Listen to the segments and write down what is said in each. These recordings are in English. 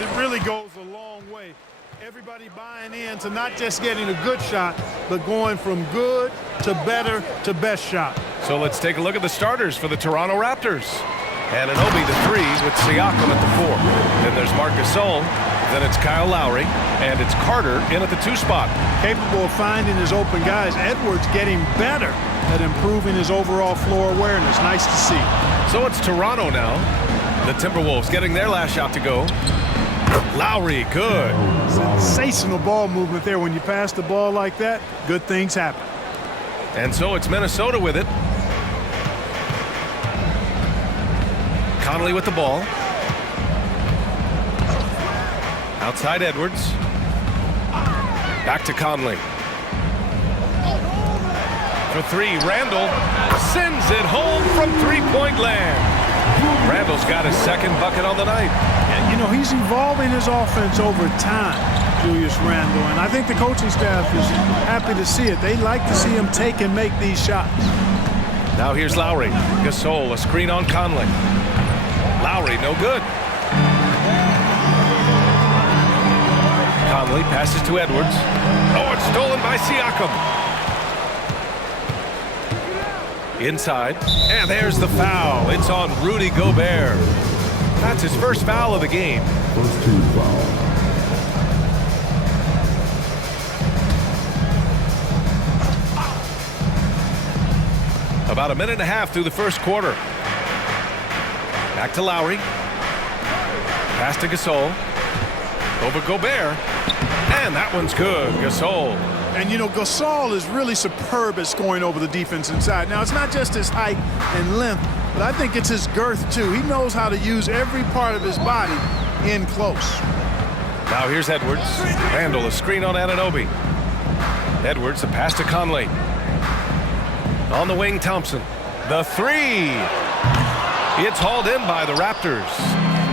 It really goes a long way. Everybody buying in to not just getting a good shot, but going from good to better to best shot. So let's take a look at the starters for the Toronto Raptors. Anunoby the 3 with Siakam at the 4. Then there's Marc Gasol. Then it's Kyle Lowry. And it's Carter in at the 2 spot. Capable of finding his open guys. Edwards getting better at improving his overall floor awareness. Nice to see. So it's Toronto now. The Timberwolves getting their last shot to go. Lowry, good. Sensational ball movement there. When you pass the ball like that, good things happen. And so it's Minnesota with it. Conley with the ball. Outside Edwards. Back to Conley. For 3, Randall sends it home from three-point land. Randall's got his second bucket on the night. Yeah, you know, he's evolving his offense over time, Julius Randle, and I think the coaching staff is happy to see it. They like to see him take and make these shots. Now here's Lowry. Gasol, a screen on Conley. Lowry, no good. Conley passes to Edwards. Oh, it's stolen by Siakam. Inside, and there's the foul. It's on Rudy Gobert. That's his first foul of the game. First team foul. About a minute and a half through the first quarter. Back to Lowry. Pass to Gasol. Over Gobert. And that one's good. Gasol. And, you know, Gasol is really superb at scoring over the defense inside. Now, it's not just his height and length, but I think it's his girth, too. He knows how to use every part of his body in close. Now here's Edwards. Randall, a screen on Anunoby. Edwards, a pass to Conley. On the wing, Thompson. The 3. It's hauled in by the Raptors.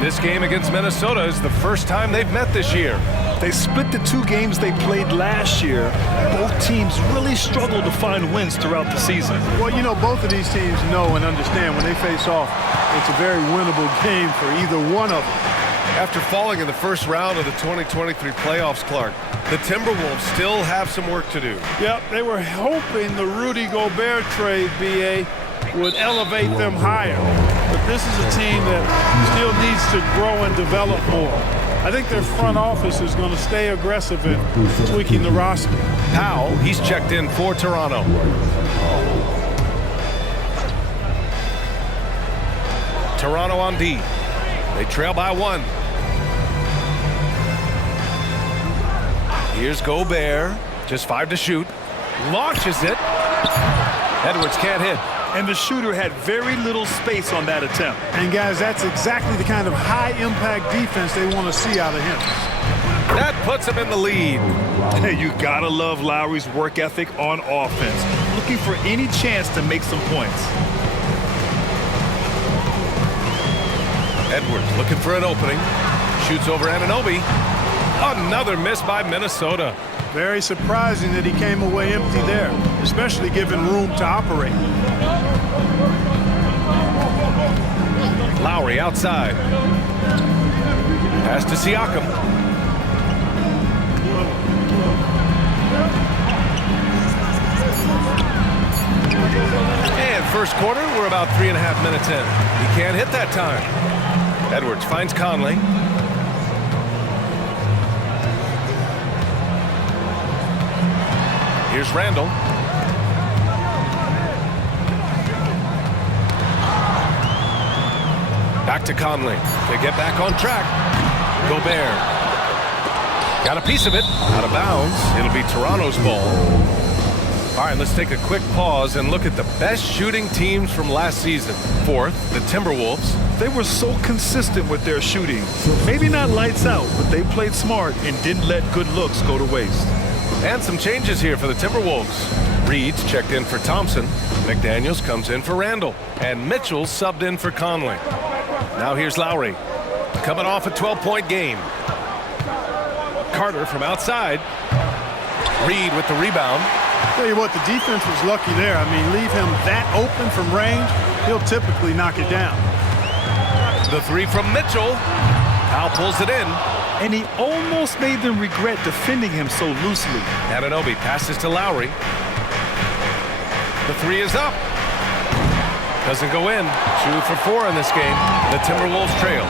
This game against Minnesota is the first time they've met this year. They split the 2 games they played last year. Both teams really struggled to find wins throughout the season. Well, you know, both of these teams know and understand when they face off, it's a very winnable game for either one of them. After falling in the first round of the 2023 playoffs, Clark, the Timberwolves still have some work to do. Yep, they were hoping the Rudy Gobert trade, B.A., would elevate them higher. But this is a team that still needs to grow and develop more. I think their front office is going to stay aggressive in tweaking the roster. Powell, he's checked in for Toronto. Toronto on D. They trail by 1. Here's Gobert. Just 5 to shoot. Launches it. Edwards can't hit. And the shooter had very little space on that attempt. And, guys, that's exactly the kind of high-impact defense they want to see out of him. That puts him in the lead. Hey, you gotta love Lowry's work ethic on offense. Looking for any chance to make some points. Edwards looking for an opening. Shoots over Anunoby. Another miss by Minnesota. Very surprising that he came away empty there, especially given room to operate. Lowry outside. Pass to Siakam. And first quarter, we're about 3.5 minutes in. He can't hit that time. Edwards finds Conley. Here's Randall. Back to Conley. They get back on track. Gobert. Got a piece of it. Out of bounds. It'll be Toronto's ball. All right, let's take a quick pause and look at the best shooting teams from last season. 4th, the Timberwolves. They were so consistent with their shooting. Maybe not lights out, but they played smart and didn't let good looks go to waste. And some changes here for the Timberwolves. Reed's checked in for Thompson. McDaniels comes in for Randall. And Mitchell subbed in for Conley. Now here's Lowry. Coming off a 12-point game. Carter from outside. Reed with the rebound. Tell you what, the defense was lucky there. I mean, leave him that open from range, he'll typically knock it down. The 3 from Mitchell. Powell pulls it in. And he almost made them regret defending him so loosely. Anunoby passes to Lowry. The three is up. Doesn't go in. 2 for 4 in this game. The Timberwolves trail.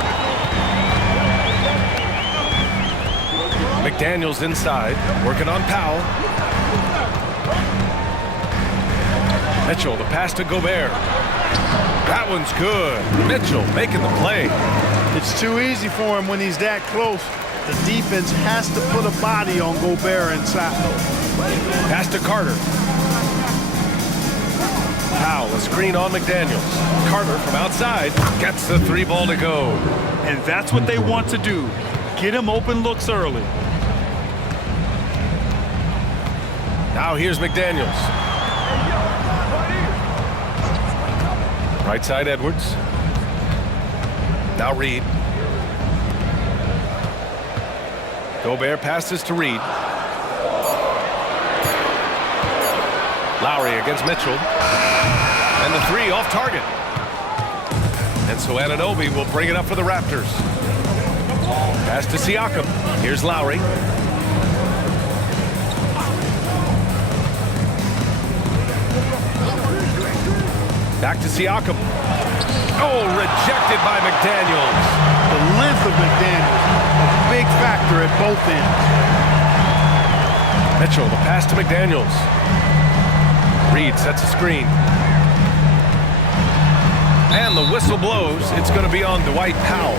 McDaniels inside, working on Powell. Mitchell, the pass to Gobert. That one's good. Mitchell making the play. It's too easy for him when he's that close. The defense has to put a body on Gobert inside. Pass to Carter. Powell, a screen on McDaniels. Carter from outside gets the 3 ball to go. And that's what they want to do. Get him open looks early. Now here's McDaniels. Right side Edwards. Now Reed. Gobert passes to Reed. Lowry against Mitchell. And the 3 off target. And so Anunoby will bring it up for the Raptors. Pass to Siakam. Here's Lowry. Back to Siakam. Oh, rejected by McDaniels. The length of McDaniels, a big factor at both ends. Mitchell, the pass to McDaniels. Reed sets a screen. And the whistle blows. It's going to be on Dwight Powell.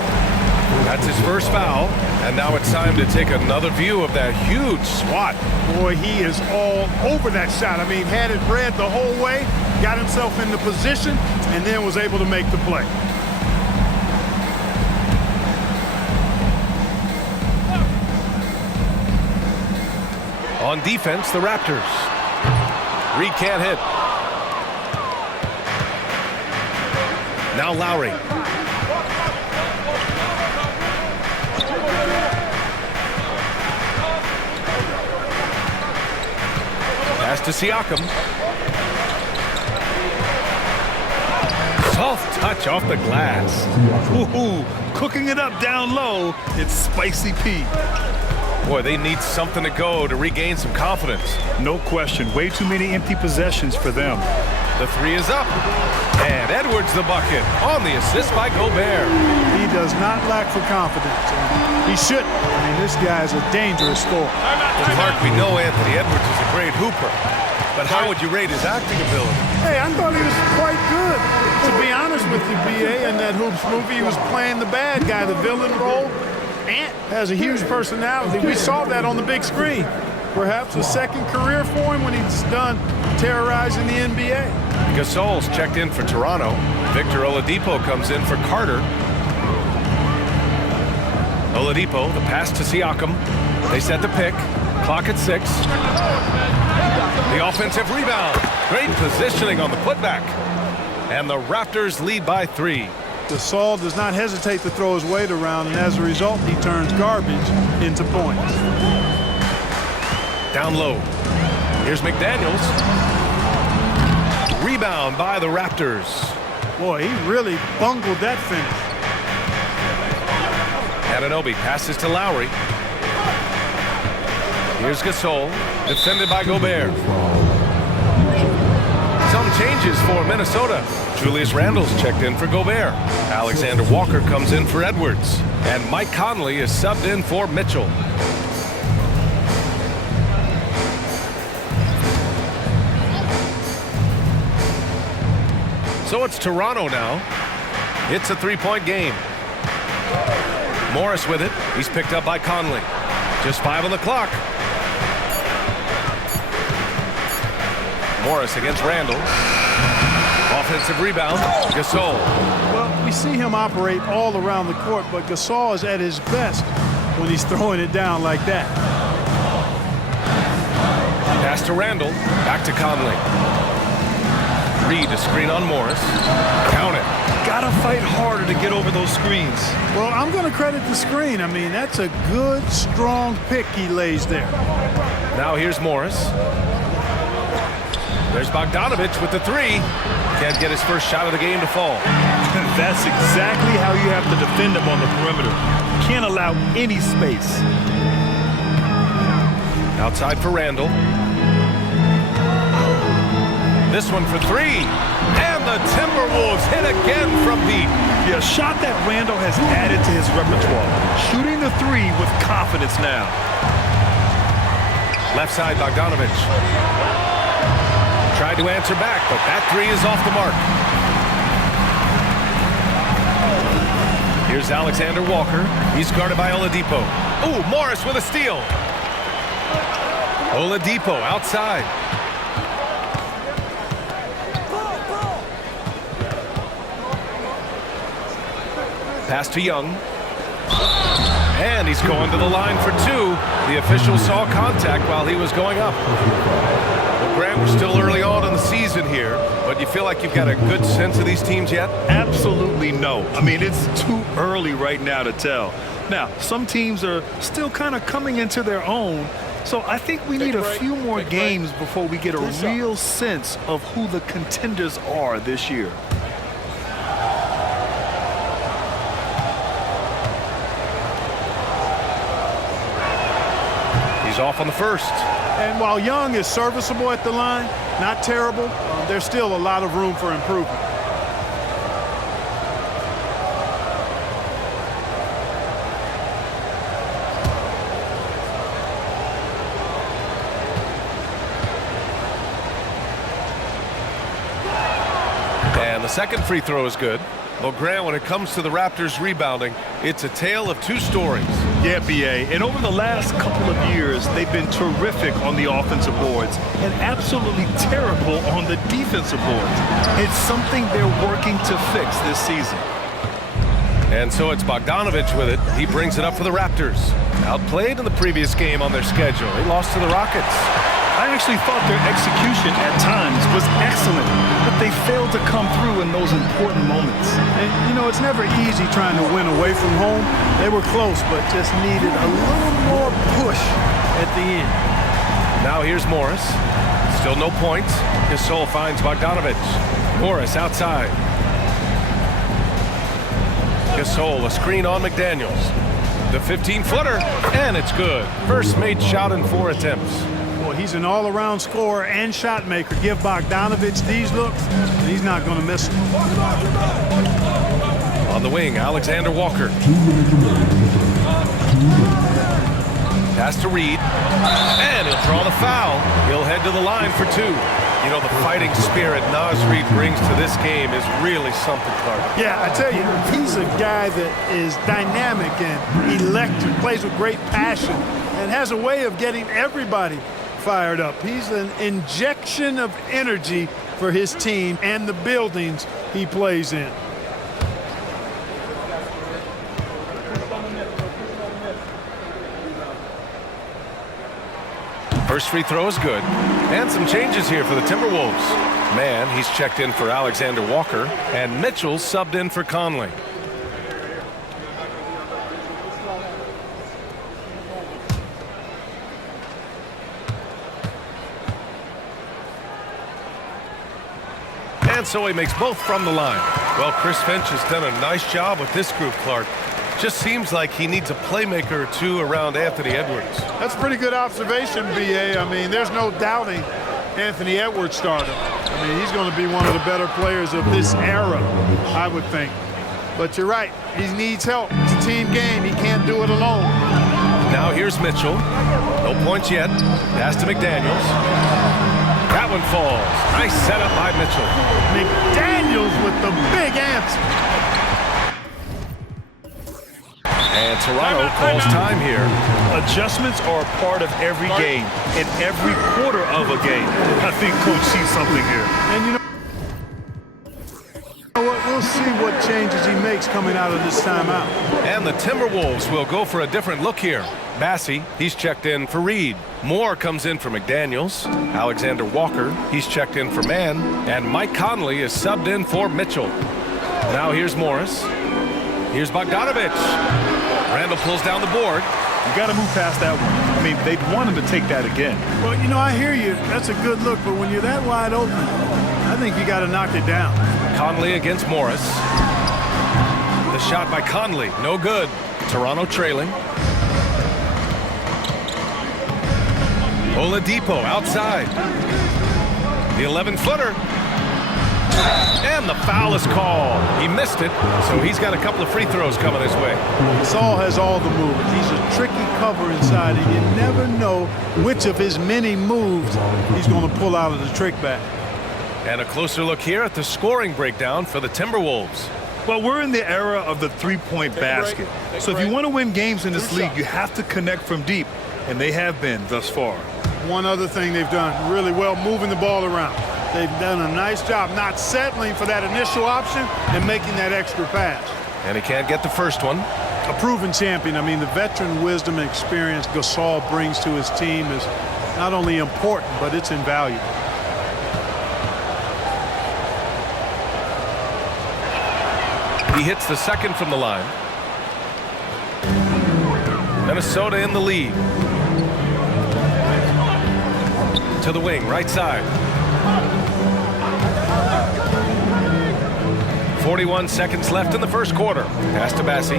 That's his first foul. And now it's time to take another view of that huge swat. Boy, he is all over that shot. I mean, had it read the whole way, got himself into position, and then was able to make the play. On defense, the Raptors. Reed can't hit. Now Lowry. Pass to Siakam. Soft touch off the glass. Ooh, cooking it up down low. It's Spicy P. Boy, they need something to go to regain some confidence. No question. Way too many empty possessions for them. The 3 is up. And Edwards the bucket on the assist by Gobert. He does not lack for confidence. He shouldn't. I mean, this guy is a dangerous scorer. Well, Clark, we know Anthony Edwards is a great hooper. But how would you rate his acting ability? Hey, I thought he was quite good. To be honest with you, B.A., in that Hoops movie, he was playing the bad guy, the villain role. Ant has a huge personality. We saw that on the big screen. Perhaps a second career for him when he's done terrorizing the NBA. Gasol's checked in for Toronto. Victor Oladipo comes in for Carter. Oladipo, the pass to Siakam. They set the pick. Clock at 6. The offensive rebound. Great positioning on the putback. And the Raptors lead by 3. Gasol does not hesitate to throw his weight around, and as a result, he turns garbage into points. Down low. Here's McDaniels. Rebound by the Raptors. Boy, he really bungled that finish. Anunoby passes to Lowry. Here's Gasol, defended by Gobert. Some changes for Minnesota. Julius Randle's checked in for Gobert. Alexander Walker comes in for Edwards. And Mike Conley is subbed in for Mitchell. So it's Toronto now. It's a 3-point game. Morris with it. He's picked up by Conley. Just 5 on the clock. Morris against Randle. Offensive rebound. Gasol. Well, we see him operate all around the court, but Gasol is at his best when he's throwing it down like that. Pass to Randle. Back to Conley. Reed to screen on Morris. Count it. Gotta fight harder to get over those screens. Well, I'm going to credit the screen. I mean, that's a good, strong pick he lays there. Now here's Morris. There's Bogdanovich with the 3. Can't get his first shot of the game to fall. That's exactly how you have to defend him on the perimeter. can't allow any space. Outside for Randall. This one for three. And the Timberwolves hit again from deep. Yeah, a shot that Randall has added to his repertoire. Shooting the three with confidence now. Left side, Bogdanovich. Tried to answer back, but that three is off the mark. Here's Alexander Walker. He's guarded by Oladipo. Ooh, Morris with a steal. Oladipo outside. Pass to Young. And he's going to the line for two. The official saw contact while he was going up. Well, Grant, we're still early on in the season here, but you feel like you've got a good sense of these teams yet? Absolutely no. I mean, it's too early right now to tell. Now, some teams are still kind of coming into their own, so I think we need a few more games before we get a real sense of who the contenders are this year. He's off on the first. And while Young is serviceable at the line, not terrible, there's still a lot of room for improvement. And the second free throw is good. Well, Grant, when it comes to the Raptors rebounding, it's a tale of two stories. Yeah, B.A. And over the last couple of years, they've been terrific on the offensive boards and absolutely terrible on the defensive boards. It's something they're working to fix this season. And so it's Bogdanovich with it. He brings it up for the Raptors. Outplayed in the previous game on their schedule. They lost to the Rockets. I actually thought their execution at times was excellent, but they failed to come through in those important moments. And, you know, it's never easy trying to win away from home. They were close, but just needed a little more push at the end. Now here's Morris. Still no points. Gasol finds Bogdanovich. Morris outside. Gasol, a screen on McDaniels. The 15-footer, and it's good. First made shot in 4 attempts. Well, he's an all-around scorer and shot maker. Give Bogdanovich these looks, and he's not going to miss them. On the wing, Alexander Walker. Pass to Reed, and he'll draw the foul. He'll head to the line for two. You know, the fighting spirit Naz Reid brings to this game is really something, Clark. Yeah, I tell you, he's a guy that is dynamic and electric, plays with great passion, and has a way of getting everybody fired up. He's an injection of energy for his team and the buildings he plays in. First free throw is good. And some changes here for the Timberwolves. Man, he's checked in for Alexander Walker, and Mitchell subbed in for Conley. And so he makes both from the line. Well, Chris Finch has done a nice job with this group, Clark. Just seems like he needs a playmaker or two around Anthony Edwards. That's a pretty good observation, B.A. I mean, there's no doubting Anthony Edwards started. I mean, he's going to be one of the better players of this era, I would think. But you're right. He needs help. It's a team game. He can't do it alone. Now here's Mitchell. No points yet. Pass to McDaniels. That one falls. Nice setup by Mitchell. McDaniels with the big answer. And Toronto calls time here. Adjustments are a part of every game, and every quarter of a game. I think Coach sees something here. And you know what? We'll see what changes he makes coming out of this timeout. And the Timberwolves will go for a different look here. Bassey, he's checked in for Reed. Moore comes in for McDaniels. Alexander Walker, he's checked in for Mann. And Mike Conley is subbed in for Mitchell. Now here's Morris. Here's Bogdanovich. Randall pulls down the board. You got to move past that one. I mean, they'd want him to take that again. Well, you know, I hear you. That's a good look, but when you're that wide open, I think you got to knock it down. Conley against Morris. The shot by Conley, no good. Toronto trailing. Oladipo outside. The 11-footer. And the foul is called. He missed it, so he's got a couple of free throws coming his way. Saul has all the moves. He's a tricky cover inside, and you never know which of his many moves he's going to pull out of the trick bag. And a closer look here at the scoring breakdown for the Timberwolves. Well, we're in the era of the three-point basket. So if you want to win games in this league, you have to connect from deep, and they have been thus far. One other thing they've done really well, moving the ball around. They've done a nice job not settling for that initial option and making that extra pass. And he can't get the first one. A proven champion. I mean, the veteran wisdom and experience Gasol brings to his team is not only important, but it's invaluable. He hits the second from the line. Minnesota in the lead. To the wing, right side. 41 seconds left in the first quarter. Pass to Bassi.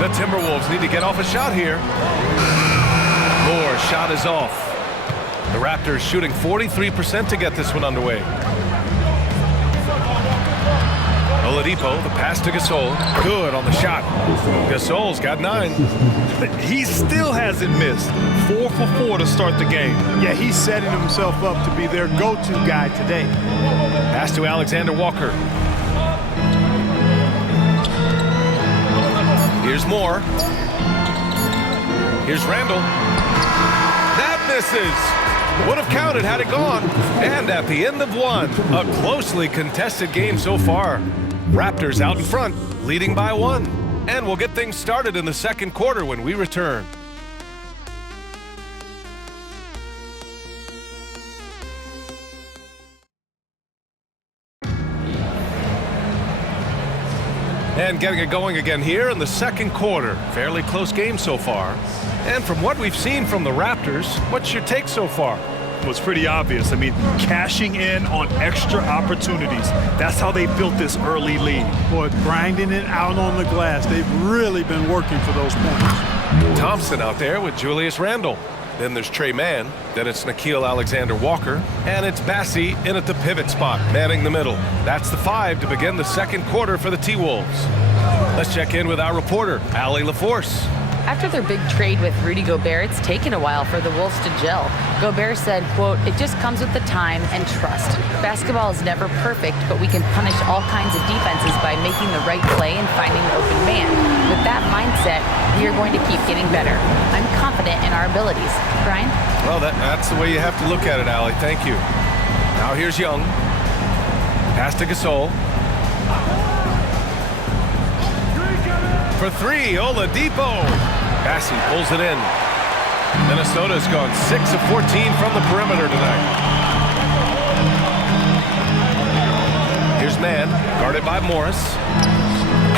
The Timberwolves need to get off a shot here. Moore's shot is off. The Raptors shooting 43% to get this one underway. Oladipo, the pass to Gasol. Good on the shot. Gasol's got 9. He still hasn't missed. 4 for 4 to start the game. Yeah, he's setting himself up to be their go-to guy today. Pass to Alexander Walker. Here's Moore. Here's Randall. That misses. Would have counted had it gone. And at the end of one, a closely contested game so far. Raptors out in front, leading by 1. And we'll get things started in the second quarter when we return. And getting it going again here in the second quarter. Fairly close game so far. And from what we've seen from the Raptors, what's your take so far? Well, it's pretty obvious. I mean, cashing in on extra opportunities. That's how they built this early lead. Boy, grinding it out on the glass. They've really been working for those points. Thompson out there with Julius Randle. Then there's Trey Mann. Then it's Nickeil Alexander-Walker. And it's Bassi in at the pivot spot, manning the middle. That's the 5 to begin the second quarter for the T-Wolves. Let's check in with our reporter, Allie LaForce. After their big trade with Rudy Gobert, it's taken a while for the Wolves to gel. Gobert said, quote, "It just comes with the time and trust. Basketball is never perfect, but we can punish all kinds of defenses by making the right play and finding the open man. With that mindset, we are going to keep getting better. I'm confident in our abilities." Brian? Well, that's the way you have to look at it, Allie. Thank you. Now here's Young. Pass to Gasol. For 3, Oladipo. Bassi pulls it in. Minnesota's gone 6 of 14 from the perimeter tonight. Here's Mann, guarded by Morris.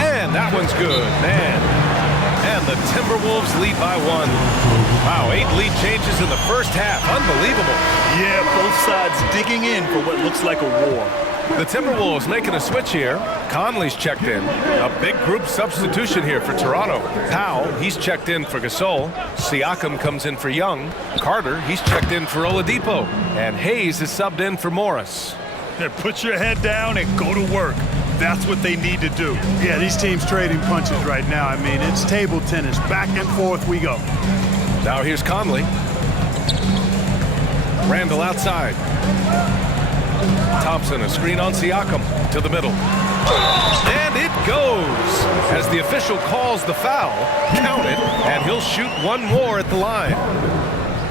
And that one's good, man. And the Timberwolves lead by 1. Wow, 8 lead changes in the first half. Unbelievable. Yeah, both sides digging in for what looks like a war. The Timberwolves making a switch here. Conley's checked in. A big group substitution here for Toronto. Powell, he's checked in for Gasol. Siakam comes in for Young. Carter, he's checked in for Oladipo. And Hayes is subbed in for Morris. Yeah, put your head down and go to work. That's what they need to do. Yeah, these teams trading punches right now. I mean, it's table tennis. Back and forth we go. Now here's Conley. Randall outside. Thompson, a screen on Siakam to the middle. And it goes as the official calls the foul. Count it, and he'll shoot one more at the line.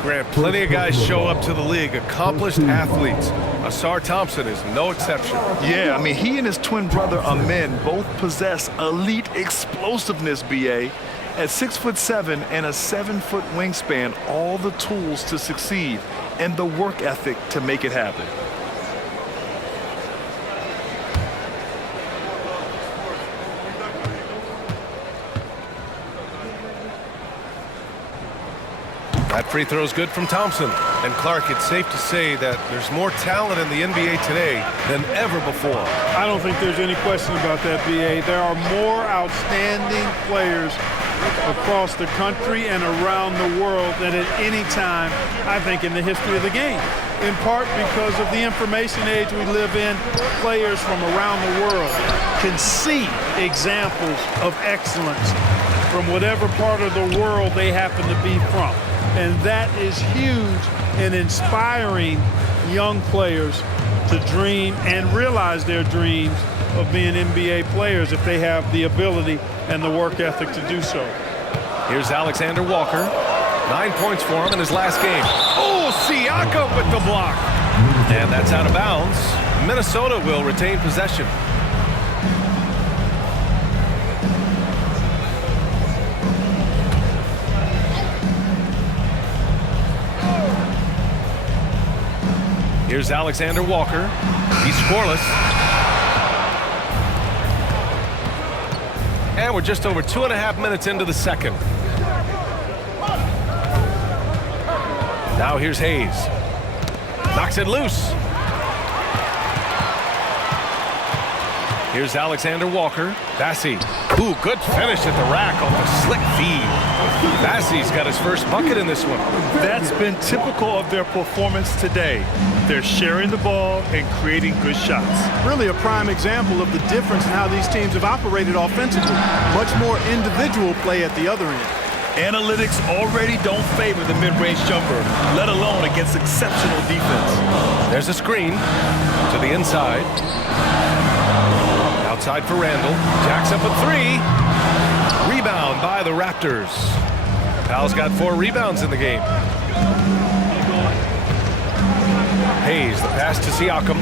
Grant, plenty of guys show up to the league, accomplished athletes. Asar Thompson is no exception. Yeah, I mean, he and his twin brother Amin both possess elite explosiveness, B.A. At 6'7" and a 7-foot wingspan, all the tools to succeed and the work ethic to make it happen. That free throw is good from Thompson. And Clark, it's safe to say that there's more talent in the NBA today than ever before. I don't think there's any question about that, B.A. There are more outstanding players across the country and around the world than at any time, I think, in the history of the game. In part because of the information age we live in, players from around the world can see examples of excellence from whatever part of the world they happen to be from. And that is huge in inspiring young players to dream and realize their dreams of being NBA players if they have the ability and the work ethic to do so. Here's Alexander Walker. 9 points for him in his last game. Oh, Siakam with the block. And that's out of bounds. Minnesota will retain possession. Here's Alexander Walker. He's scoreless. And we're just over 2.5 minutes into the second. Now here's Hayes. Knocks it loose. Here's Alexander Walker. Bassey. Ooh, good finish at the rack off a slick feed. Bassey's got his first bucket in this one. That's been typical of their performance today. They're sharing the ball and creating good shots. Really a prime example of the difference in how these teams have operated offensively. Much more individual play at the other end. Analytics already don't favor the mid-range jumper, let alone against exceptional defense. There's a screen to the inside. Outside for Randall. Jacks up a three. Rebound by the Raptors. Powell's got 4 rebounds in the game. Hayes, the pass to Siakam.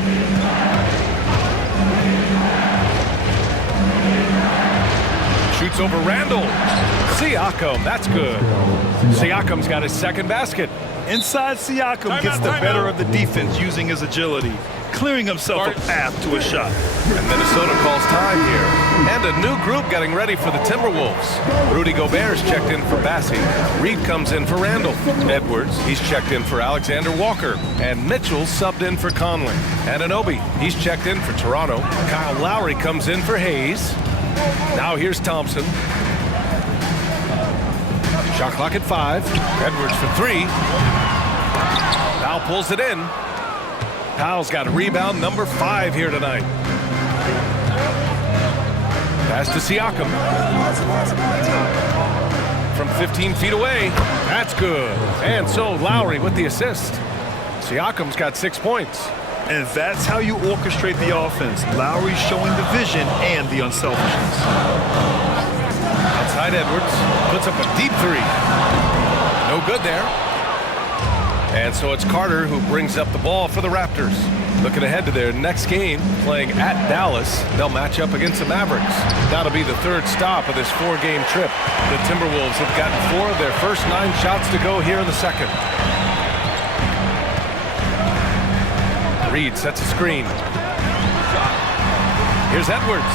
Shoots over Randall. Siakam, that's good. Siakam's got his second basket. Inside, Siakam gets the better of the defense using his agility, clearing himself a path to a shot. And Minnesota calls time here. And a new group getting ready for the Timberwolves. Rudy Gobert's checked in for Bassey. Reed comes in for Randall. Edwards, he's checked in for Alexander Walker. And Mitchell subbed in for Conley. Anunoby, he's checked in for Toronto. Kyle Lowry comes in for Hayes. Now here's Thompson. Shot clock at 5. Edwards for 3. Powell pulls it in. Powell's got rebound number 5 here tonight. Pass to Siakam. From 15 feet away. That's good. And so Lowry with the assist. Siakam's got 6 points. And that's how you orchestrate the offense. Lowry showing the vision and the unselfishness. Outside Edwards. Puts up a deep 3. No good there. And so it's Carter who brings up the ball for the Raptors. Looking ahead to their next game, playing at Dallas. They'll match up against the Mavericks. That'll be the 3rd stop of this 4-game trip. The Timberwolves have gotten 4 of their first 9 shots to go here in the second. Reed sets a screen. Here's Edwards.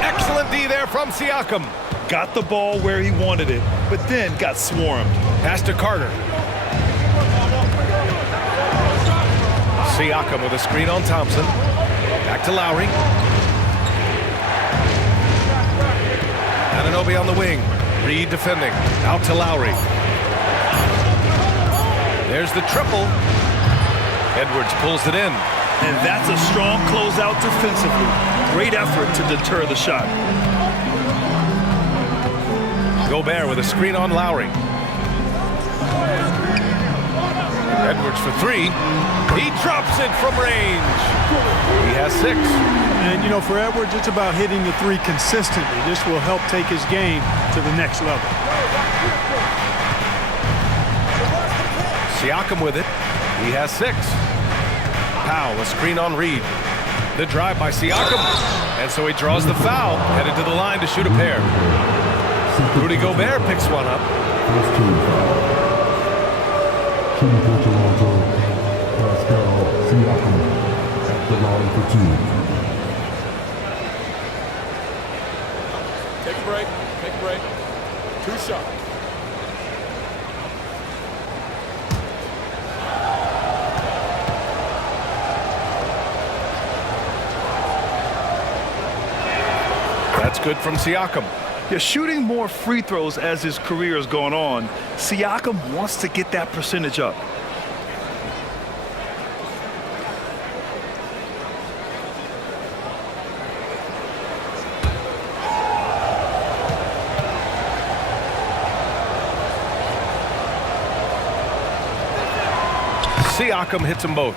Excellent D there from Siakam. Got the ball where he wanted it, but then got swarmed. Pass to Carter. Siakam with a screen on Thompson. Back to Lowry. Anunoby on the wing. Reed defending. Out to Lowry. There's the triple. Edwards pulls it in. And that's a strong closeout defensively. Great effort to deter the shot. Gobert with a screen on Lowry. Edwards for 3. He drops it from range. He has 6. And, you know, for Edwards, it's about hitting the 3 consistently. This will help take his game to the next level. Siakam with it. He has 6. Powell, a screen on Reed. The drive by Siakam. And so he draws the foul, headed to the line to shoot a pair. Rudy Gobert picks one up. Take a break. Take a break. 2 shots. That's good from Siakam. Yeah, shooting more free throws as his career has gone on. Siakam wants to get that percentage up. Siakam hits them both.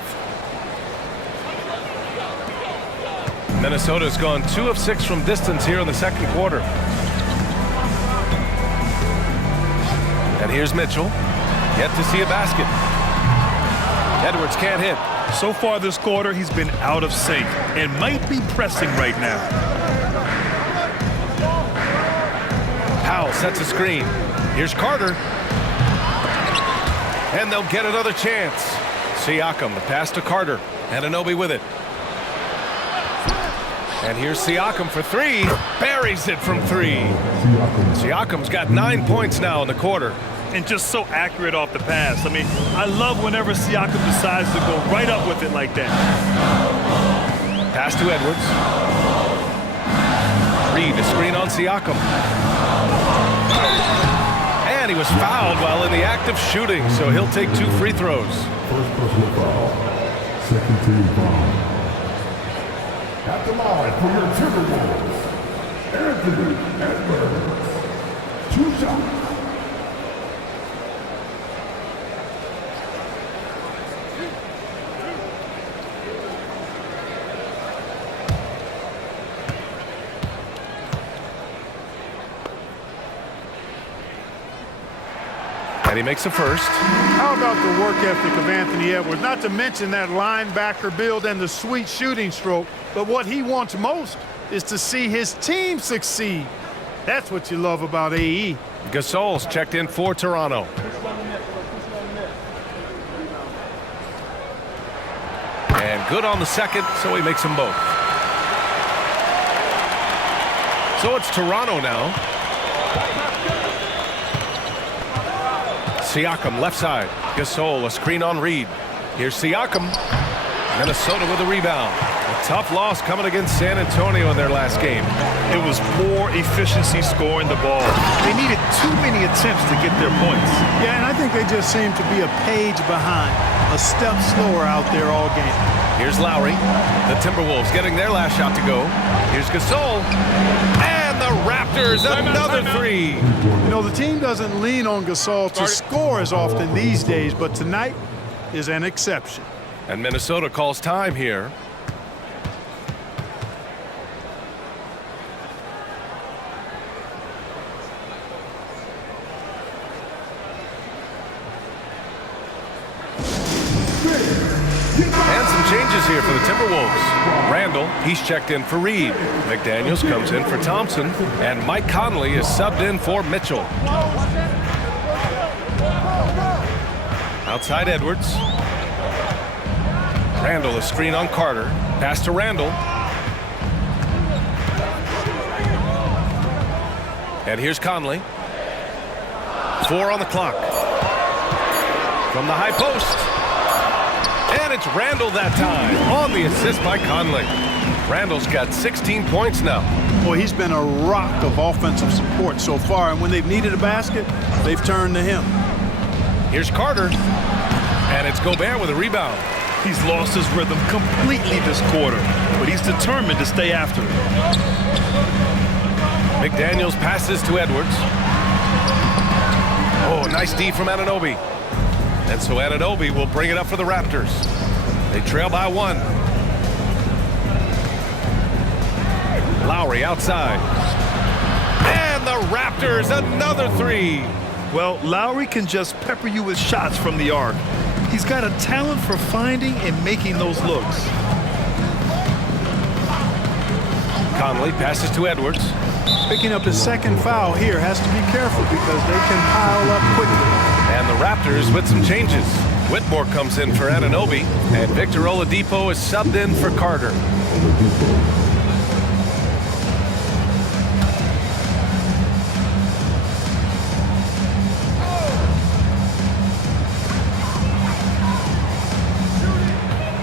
Minnesota's gone 2 of 6 from distance here in the second quarter. And here's Mitchell. Yet to see a basket. Edwards can't hit. So far this quarter, he's been out of sync and might be pressing right now. Powell sets a screen. Here's Carter. And they'll get another chance. Siakam, the pass to Carter. Anunoby with it. And here's Siakam for 3. Buries it from 3. Siakam's got 9 points now in the quarter. And just so accurate off the pass. I mean, I love whenever Siakam decides to go right up with it like that. Pass to Edwards. Reed, a screen on Siakam. And he was fouled while in the act of shooting, so he'll take 2 free throws. First personal foul. Second team foul. At the line for your Timberwolves, Anthony Edwards. 2 shots. And he makes the first. How about the work ethic of Anthony Edwards? Not to mention that linebacker build and the sweet shooting stroke. But what he wants most is to see his team succeed. That's what you love about AE. Gasol's checked in for Toronto. And good on the second, so he makes them both. So it's Toronto now. Siakam left side. Gasol, a screen on Reed. Here's Siakam. Minnesota with a rebound. A tough loss coming against San Antonio in their last game. It was poor efficiency scoring the ball. They needed too many attempts to get their points. Yeah, and I think they just seem to be a page behind, a step slower out there all game. Here's Lowry. The Timberwolves getting their last shot to go. Here's Gasol. And the Raptors, another 3. You know, the team doesn't lean on Gasol to score as often these days, but tonight is an exception. And Minnesota calls time here. And some changes here for the Timberwolves. Randall, he's checked in for Reed. McDaniels comes in for Thompson. And Mike Conley is subbed in for Mitchell. Outside Edwards. Randall, a screen on Carter. Pass to Randall. And here's Conley. 4 on the clock. From the high post. And it's Randall that time on the assist by Conley. Randall's got 16 points now. Boy, he's been a rock of offensive support so far, and when they've needed a basket, they've turned to him. Here's Carter. And it's Gobert with a rebound. He's lost his rhythm completely this quarter, but he's determined to stay after it. McDaniels passes to Edwards. Oh, nice D from Anunoby. And so Anunoby will bring it up for the Raptors. They trail by 1. Lowry outside. And the Raptors, another 3. Well, Lowry can just pepper you with shots from the arc. He's got a talent for finding and making those looks. Conley passes to Edwards. Picking up his second foul here, has to be careful because they can pile up quickly. And the Raptors with some changes. Whitmore comes in for Anunoby, and Victor Oladipo is subbed in for Carter.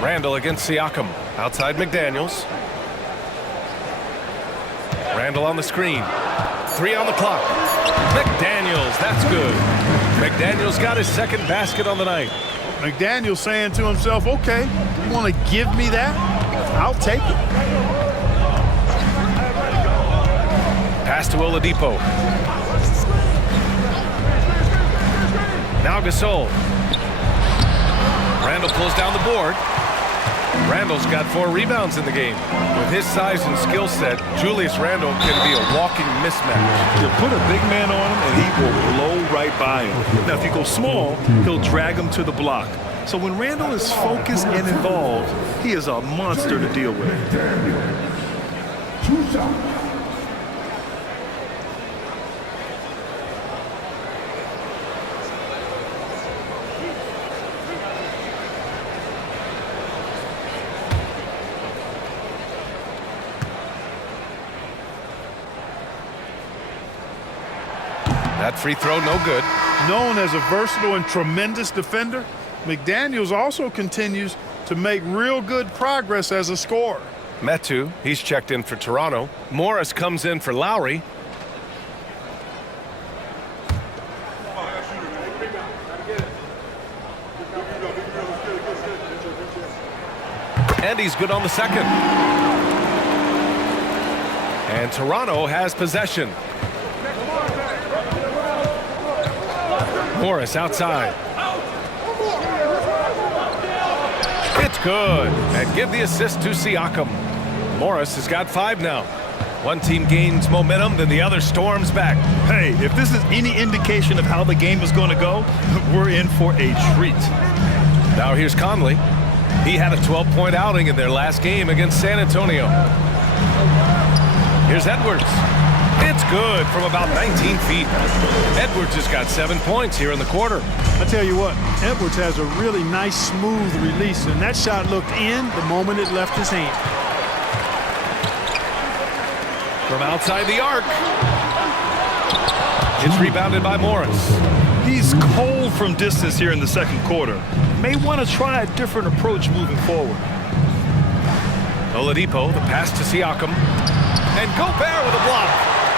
Randall against Siakam. Outside McDaniels. Randall on the screen. 3 on the clock. McDaniels, that's good. McDaniels got his second basket on the night. McDaniels saying to himself, okay, you want to give me that? I'll take it. Pass to Oladipo. Now Gasol. Randall pulls down the board. Randall's got 4 rebounds in the game. With his size and skill set, Julius Randall can be a walking mismatch. You put a big man on him and he will blow right by him. Now, if you go small, he'll drag him to the block. So when Randall is focused and involved, he is a monster to deal with. 2 shots. That free throw, no good. Known as a versatile and tremendous defender, McDaniels also continues to make real good progress as a scorer. Metu, he's checked in for Toronto. Morris comes in for Lowry. And he's good on the second. And Toronto has possession. Morris outside. It's good. And give the assist to Siakam. Morris has got 5 now. One team gains momentum, then the other storms back. Hey, if this is any indication of how the game is going to go, we're in for a treat. Now here's Conley. He had a 12-point outing in their last game against San Antonio. Here's Edwards. It's good from about 19 feet. Edwards has got 7 points here in the quarter. I tell you what, Edwards has a really nice, smooth release, and that shot looked in the moment it left his hand. From outside the arc. It's rebounded by Morris. He's cold from distance here in the second quarter. May want to try a different approach moving forward. Oladipo, the pass to Siakam. And Gobert with a block.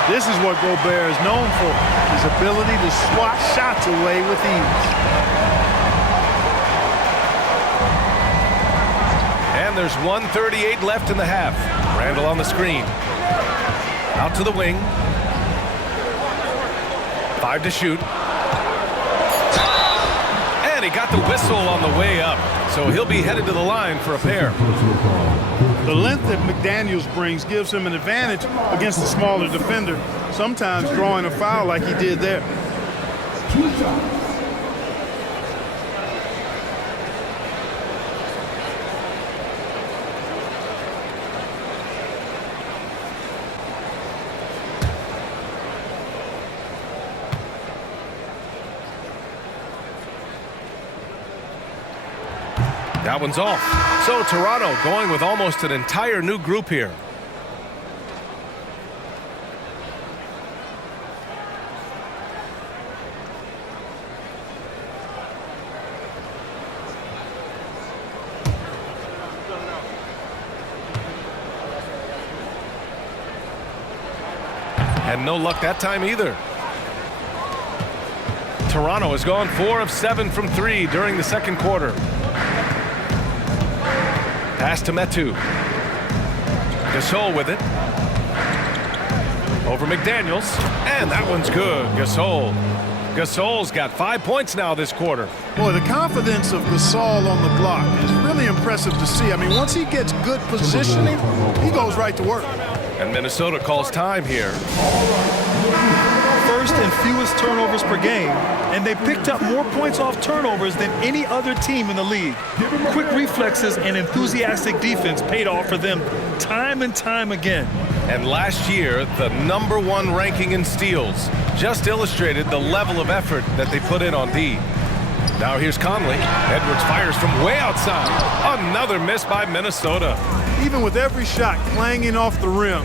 This is what Gobert is known for, his ability to swat shots away with ease. And there's 1:38 left in the half. Randall on the screen. Out to the wing. 5 to shoot. And he got the whistle on the way up. So he'll be headed to the line for a pair. The length that McDaniels brings gives him an advantage against the smaller defender, sometimes drawing a foul like he did there. 2 shots. That one's off. So Toronto going with almost an entire new group here. And no luck that time either. Toronto has gone 4 of 7 from 3 during the second quarter. Pass to Metu. Gasol with it. Over McDaniels. And that one's good. Gasol. Gasol's got 5 points now this quarter. Boy, the confidence of Gasol on the block is really impressive to see. I mean, once he gets good positioning, he goes right to work. And Minnesota calls time here. First and fewest turnovers per game, and they picked up more points off turnovers than any other team in the league. Quick reflexes and enthusiastic defense paid off for them time and time again. And last year, the #1 ranking in steals just illustrated the level of effort that they put in on D. Now here's Conley. Edwards fires from way outside. Another miss by Minnesota. Even with every shot clanging off the rim,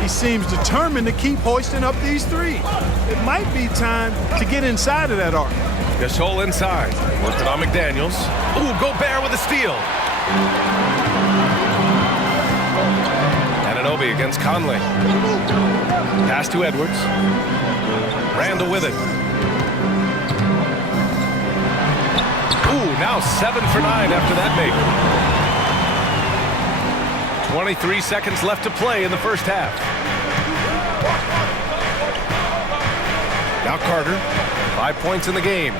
he seems determined to keep hoisting up these threes. It might be time to get inside of that arc. Gasol inside. Working on McDaniels. Ooh, Gobert with a steal. And an Anunoby against Conley. Pass to Edwards. Randall with it. Ooh, now 7 for 9 after that make. 23 seconds left to play in the first half. Now Carter, 5 points in the game.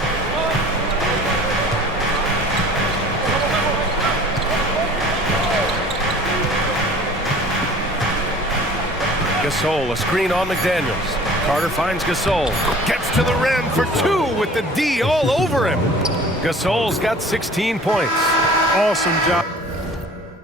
Gasol, a screen on McDaniels. Carter finds Gasol. Gets to the rim for 2 with the D all over him. Gasol's got 16 points. Awesome job.